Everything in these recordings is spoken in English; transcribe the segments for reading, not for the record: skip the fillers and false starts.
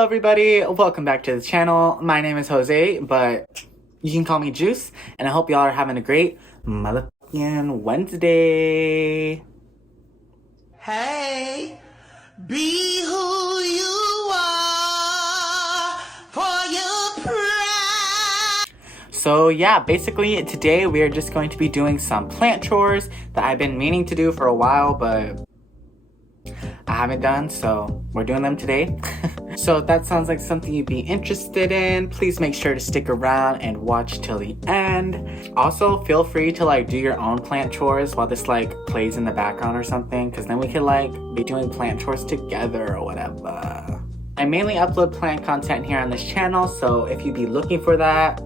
Hello everybody, welcome back to the channel. My name is Jose, but you can call me Juice, and I hope y'all are having a great motherfucking Wednesday. Hey, be who you are for your pride. So yeah, basically today we are just going to be doing some plant chores that I've been meaning to do for a while, but I haven't done, so we're doing them today. So if that sounds like something you'd be interested in, please make sure to stick around and watch till the end. Also, feel free to do your own plant chores while this plays in the background or something, because then we could be doing plant chores together or whatever. I mainly upload plant content here on this channel, so if you'd be looking for that,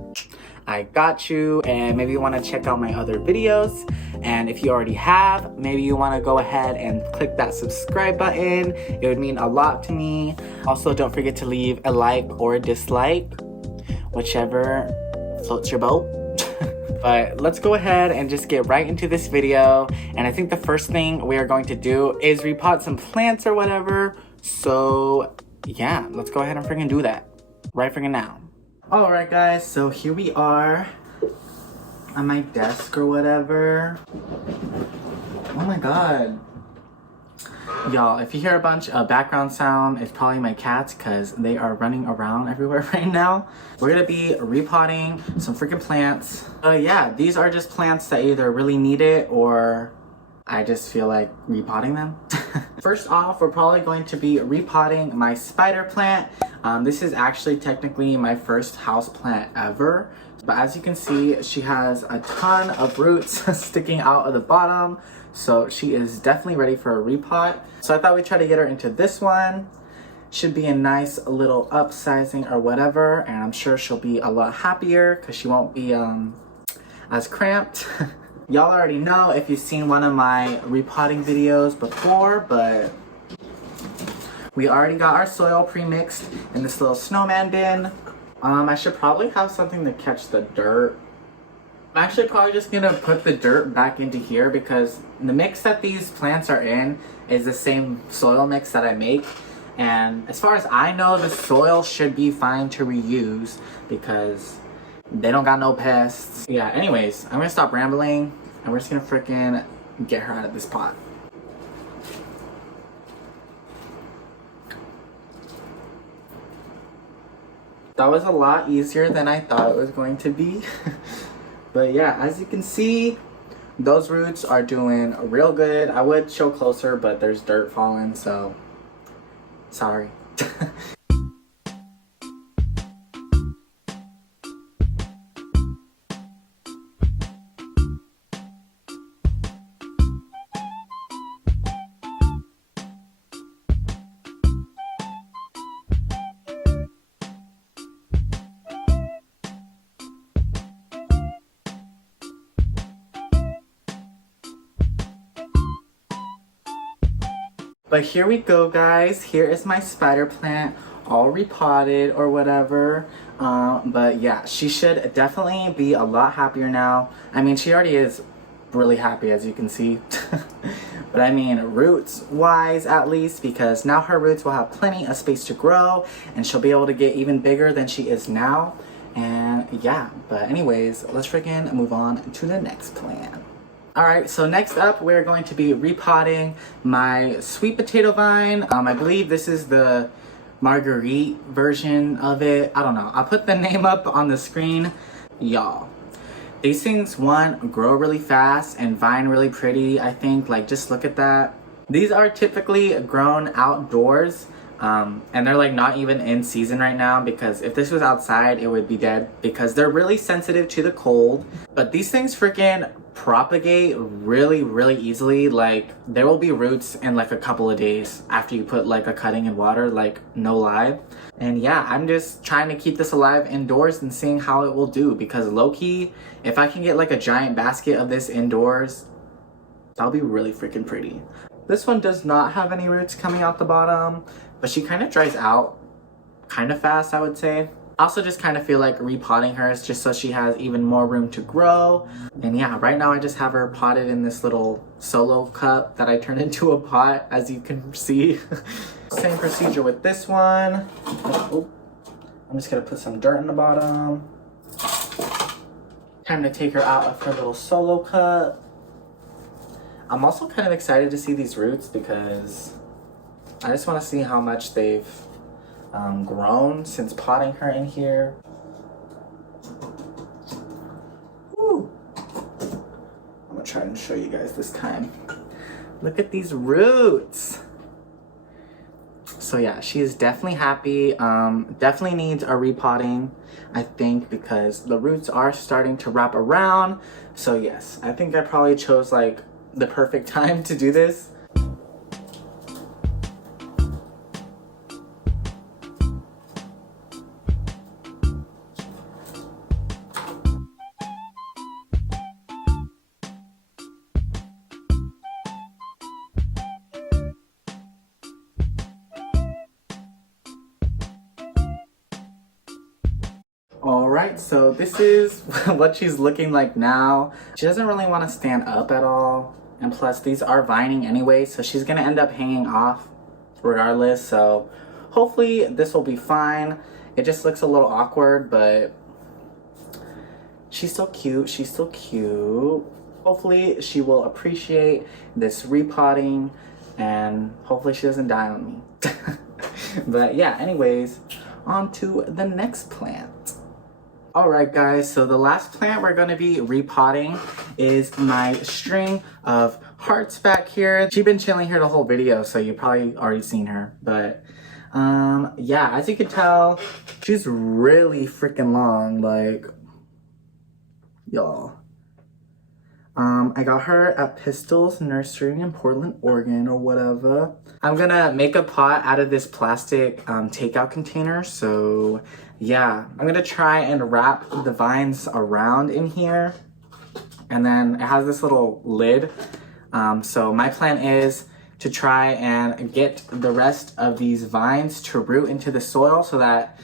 I got you. And maybe you want to check out my other videos, and if you already have, maybe you want to go ahead and click that subscribe button. It would mean a lot to me. Also, don't forget to leave a like or a dislike, whichever floats your boat. But let's go ahead and just get right into this video. And I think the first thing we are going to do is repot some plants or whatever. So yeah, let's go ahead and freaking do that right freaking now. Alright guys, so here we are on my desk or whatever. Oh my god. Y'all, if you hear a bunch of background sound, it's probably my cats because they are running around everywhere right now. We're gonna be repotting some freaking plants. Yeah, these are just plants that either really need it or I just feel like repotting them. First off, we're probably going to be repotting my spider plant. This is actually technically my first house plant ever. But as you can see, she has a ton of roots sticking out of the bottom. So she is definitely ready for a repot. So I thought we'd try to get her into this one. Should be a nice little upsizing or whatever. And I'm sure she'll be a lot happier because she won't be as cramped. Y'all already know if you've seen one of my repotting videos before, but we already got our soil pre-mixed in this little snowman bin. I should probably have something to catch the dirt. I'm actually probably just gonna put the dirt back into here because the mix that these plants are in is the same soil mix that I make. And as far as I know, the soil should be fine to reuse because they don't got no pests. Yeah, anyways, I'm gonna stop rambling and we're just gonna freaking get her out of this pot. That was a lot easier than I thought it was going to be. But yeah, as you can see, those roots are doing real good. I would show closer, but there's dirt falling, so sorry. But here we go, guys. Here is my spider plant, all repotted or whatever. But yeah, she should definitely be a lot happier now. I mean, she already is really happy, as you can see. But I mean, roots wise at least, because now her roots will have plenty of space to grow and she'll be able to get even bigger than she is now. And yeah, but anyways, let's freaking move on to the next plant. Alright, so next up we're going to be repotting my sweet potato vine. I believe this is the Marguerite version of it. I don't know. I'll put the name up on the screen. Y'all, these things, one, grow really fast and vine really pretty, I think. Just look at that. These are typically grown outdoors. And they're not even in season right now because if this was outside it would be dead because they're really sensitive to the cold. But these things freaking propagate really easily. There will be roots in a couple of days after you put a cutting in water, no lie. And yeah, I'm just trying to keep this alive indoors and seeing how it will do because low-key, if I can get a giant basket of this indoors, that'll be really freaking pretty. This one does not have any roots coming out the bottom, but she kind of dries out kind of fast, I would say. I also just kind of feel like repotting her just so she has even more room to grow. And yeah, right now I just have her potted in this little solo cup that I turned into a pot, as you can see. Same procedure with this one. Oh, I'm just gonna put some dirt in the bottom. Time to take her out of her little solo cup. I'm also kind of excited to see these roots because I just want to see how much they've grown since potting her in here. Woo. I'm gonna try and show you guys this time. Look at these roots. So yeah, she is definitely happy. Definitely needs a repotting, I think, because the roots are starting to wrap around. So yes, I think I probably chose like the perfect time to do this. Alright, so this is what she's looking like now. She doesn't really want to stand up at all. And plus, these are vining anyway, so she's going to end up hanging off regardless. So hopefully this will be fine. It just looks a little awkward, but she's still cute. She's still cute. Hopefully she will appreciate this repotting, and hopefully she doesn't die on me. But yeah, anyways, on to the next plant. Alright guys, so the last plant we're going to be repotting is my string of hearts back here. She's been chilling here the whole video, so you've probably already seen her. But yeah, as you can tell, she's really freaking long, like, y'all. I got her at Pistol's Nursery in Portland, Oregon, or whatever. I'm gonna make a pot out of this plastic takeout container, so yeah. I'm gonna try and wrap the vines around in here. And then it has this little lid. So my plan is to try and get the rest of these vines to root into the soil so that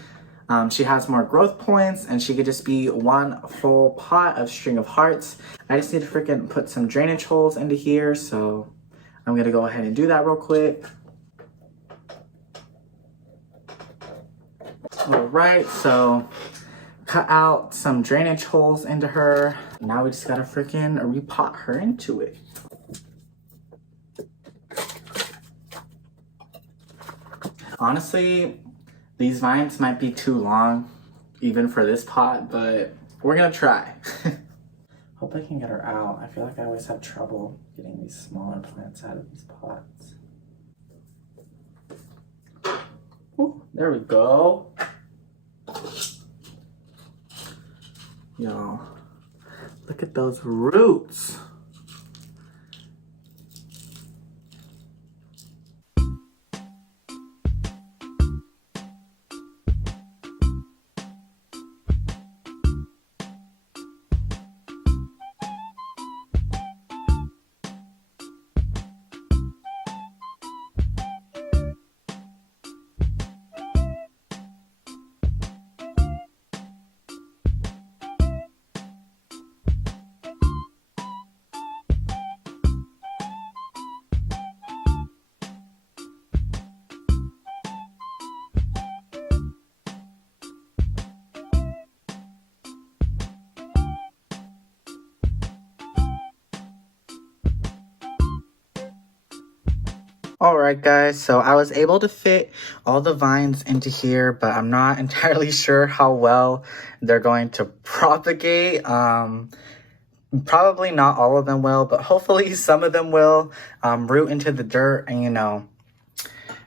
she has more growth points and she could just be one full pot of string of hearts. I just need to freaking put some drainage holes into here, so I'm gonna go ahead and do that real quick. All right, so cut out some drainage holes into her. Now we just gotta freaking repot her into it. Honestly, these vines might be too long, even for this pot, but we're gonna try. Hope I can get her out. I feel like I always have trouble getting these smaller plants out of these pots. Ooh, there we go. Y'all, look at those roots. Alright guys, so I was able to fit all the vines into here, but I'm not entirely sure how well they're going to propagate. Probably not all of them will, but hopefully some of them will root into the dirt and, you know,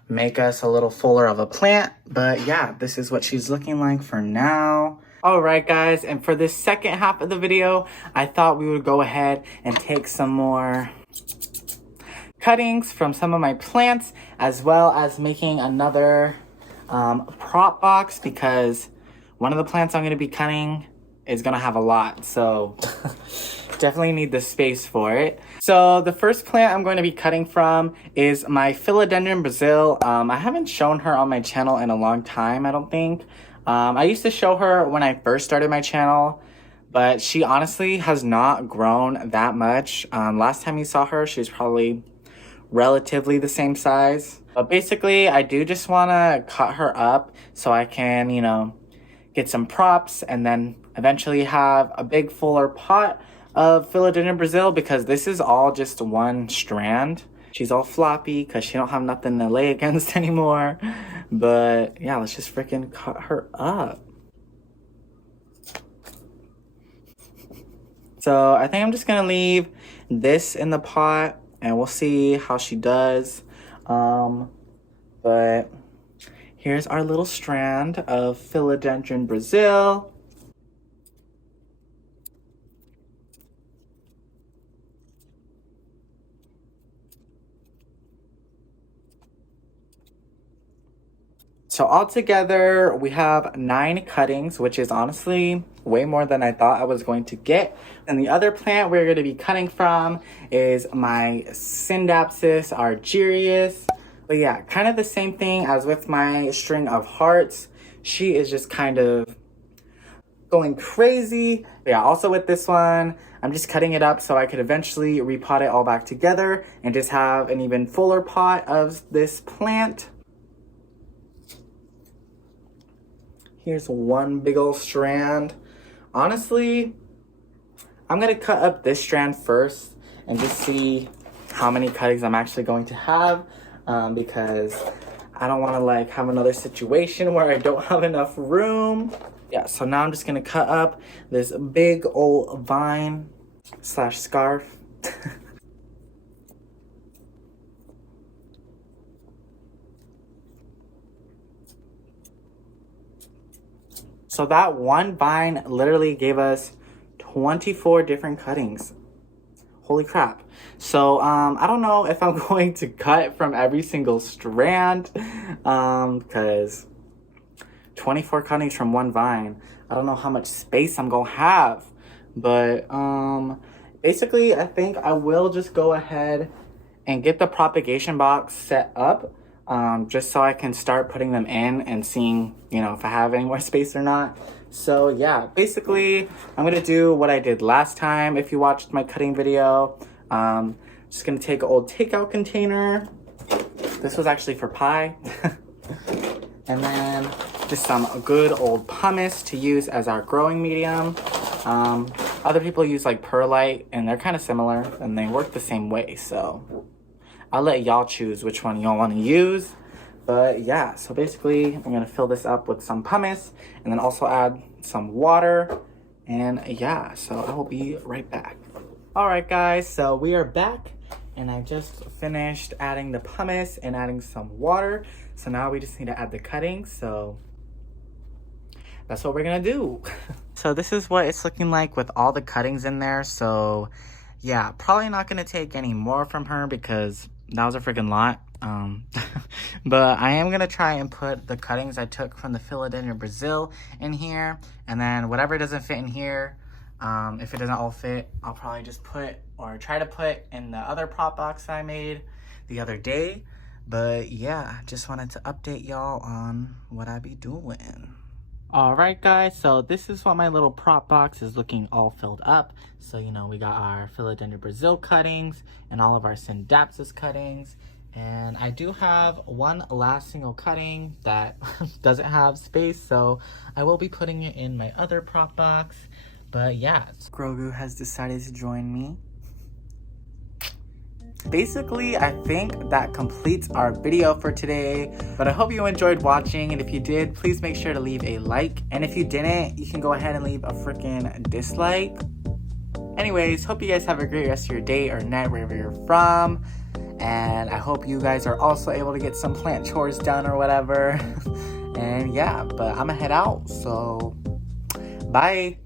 make us a little fuller of a plant. But yeah, this is what she's looking like for now. Alright guys, and for this second half of the video, I thought we would go ahead and take some more cuttings from some of my plants, as well as making another prop box, because one of the plants I'm going to be cutting is going to have a lot, so definitely need the space for it. So the first plant I'm going to be cutting from is my Philodendron Brazil. I haven't shown her on my channel in a long time, I don't think. I used to show her when I first started my channel, but she honestly has not grown that much. Last time you saw her, she was probably relatively the same size. But basically, I do just want to cut her up so I can, you know, get some props and then eventually have a big fuller pot of Philodendron Brazil, because this is all just one strand. She's all floppy because she don't have nothing to lay against anymore. But yeah, let's just freaking cut her up. So I think I'm just gonna leave this in the pot and we'll see how she does. But here's our little strand of Philodendron Brazil. So altogether, we have 9 cuttings, which is honestly way more than I thought I was going to get. And the other plant we're going to be cutting from is my Syngonium Argerius. But yeah, kind of the same thing as with my string of hearts. She is just kind of going crazy. But yeah, also with this one, I'm just cutting it up so I could eventually repot it all back together and just have an even fuller pot of this plant. Here's one big old strand. Honestly, I'm gonna cut up this strand first and just see how many cuttings I'm actually going to have, because I don't wanna like have another situation where I don't have enough room. Yeah, so now I'm just gonna cut up this big old vine slash scarf. So that one vine literally gave us 24 different cuttings. Holy crap. So I don't know if I'm going to cut from every single strand, because 24 cuttings from one vine. I don't know how much space I'm gonna have. But basically I think I will just go ahead and get the propagation box set up. Just so I can start putting them in and seeing, you know, if I have any more space or not. So yeah, basically I'm gonna do what I did last time. If you watched my cutting video, just gonna take an old takeout container. This was actually for pie. And then just some good old pumice to use as our growing medium. Other people use like perlite and they're kind of similar and they work the same way, so I'll let y'all choose which one y'all want to use. But yeah, so basically I'm gonna fill this up with some pumice and then also add some water. And yeah, so I will be right back. All right guys, so we are back and I just finished adding the pumice and adding some water. So now we just need to add the cuttings. So that's what we're gonna do. So this is what it's looking like with all the cuttings in there. So yeah, probably not gonna take any more from her because that was a freaking lot. But I am gonna try and put the cuttings I took from the Philodendron Brazil in here, and then whatever doesn't fit in here, if it doesn't all fit, I'll probably just put or try to put in the other prop box I made the other day. But yeah, just wanted to update y'all on what I be doing. Alright guys, so this is what my little prop box is looking all filled up. So, you know, we got our Philodendron Brazil cuttings and all of our Syngonium cuttings. And I do have one last single cutting that doesn't have space, so I will be putting it in my other prop box. But yeah, Grogu has decided to join me. Basically, I think that completes our video for today, but I hope you enjoyed watching, and if you did, please make sure to leave a like, and if you didn't, you can go ahead and leave a freaking dislike. Anyways, hope you guys have a great rest of your day or night wherever you're from, and I hope you guys are also able to get some plant chores done or whatever. And yeah, but I'm gonna head out, so bye.